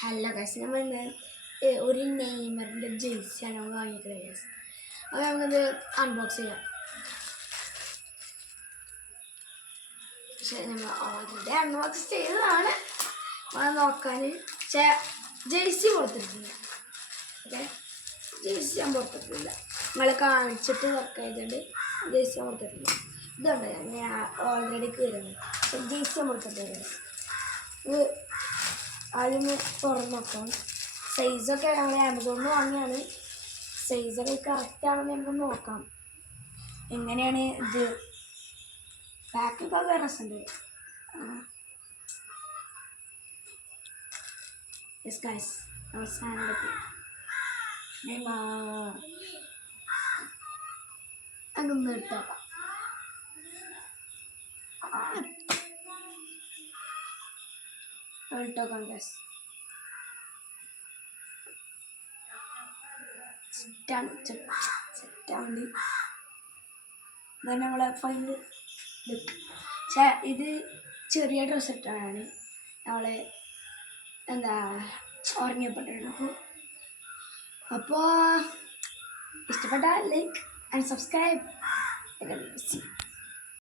Hello guys, നമ്മൾ ഇന്ന് ഒരു നെയ്മറിൻ്റെ ജേഴ്സിയാണ് നമ്മൾ വാങ്ങിക്കുന്നത് ഗൈസ്. അപ്പോൾ നമുക്കത് അൺബോക്സ് ചെയ്യാം. പക്ഷേ നമ്മൾ ഓൾറെഡി അൺബോക്സ് ചെയ്തതാണ്. അത് നോക്കാൻ പക്ഷേ ജേഴ്സി കൊടുത്തിട്ടില്ല. ഓക്കെ, ജേഴ്സി ഞാൻ കൊടുത്തിട്ടില്ല. നമ്മളെ കാണിച്ചിട്ട് വർക്ക് ചെയ്തിട്ടുണ്ട്. ജേഴ്സി കൊടുത്തിട്ടില്ല. ഇതുണ്ട് ഞാൻ ഓൾറെഡി കയറുന്നത്. പക്ഷേ ജേഴ്സി ഞാൻ കൊടുത്തിട്ടില്ല. ഇത് ആദ്യം തുറന്ന് നോക്കാം. സൈസൊക്കെ ഞങ്ങൾ ആമസോണിൽ നിന്ന് വാങ്ങിയാണ്. സൈസൊക്കെ കറക്റ്റാണെന്ന് നമുക്ക് നോക്കാം. എങ്ങനെയാണ് ഇത് പാക്കൊക്കെ വേറെ രസമുണ്ട്. യെസ് ഗൈസ്, നമ്മൾ സാധനം എടുക്കും. അതൊന്ന് ഇട്ടോക്കാം. ഇട്ടോക്കാം ഗൈസ്. സെറ്റാണ് നമ്മളെ ഫൈനൽ ലുക്ക്. പക്ഷേ ഇത് ചെറിയ ഡ്രസ്സ് ഇട്ടാണ് നമ്മളെ ഉറങ്ങിയപ്പെട്ടിട്ടുണ്ട്. അപ്പോൾ ഇഷ്ടപ്പെട്ട ലൈക്ക് ആൻഡ് സബ്സ്ക്രൈബ്.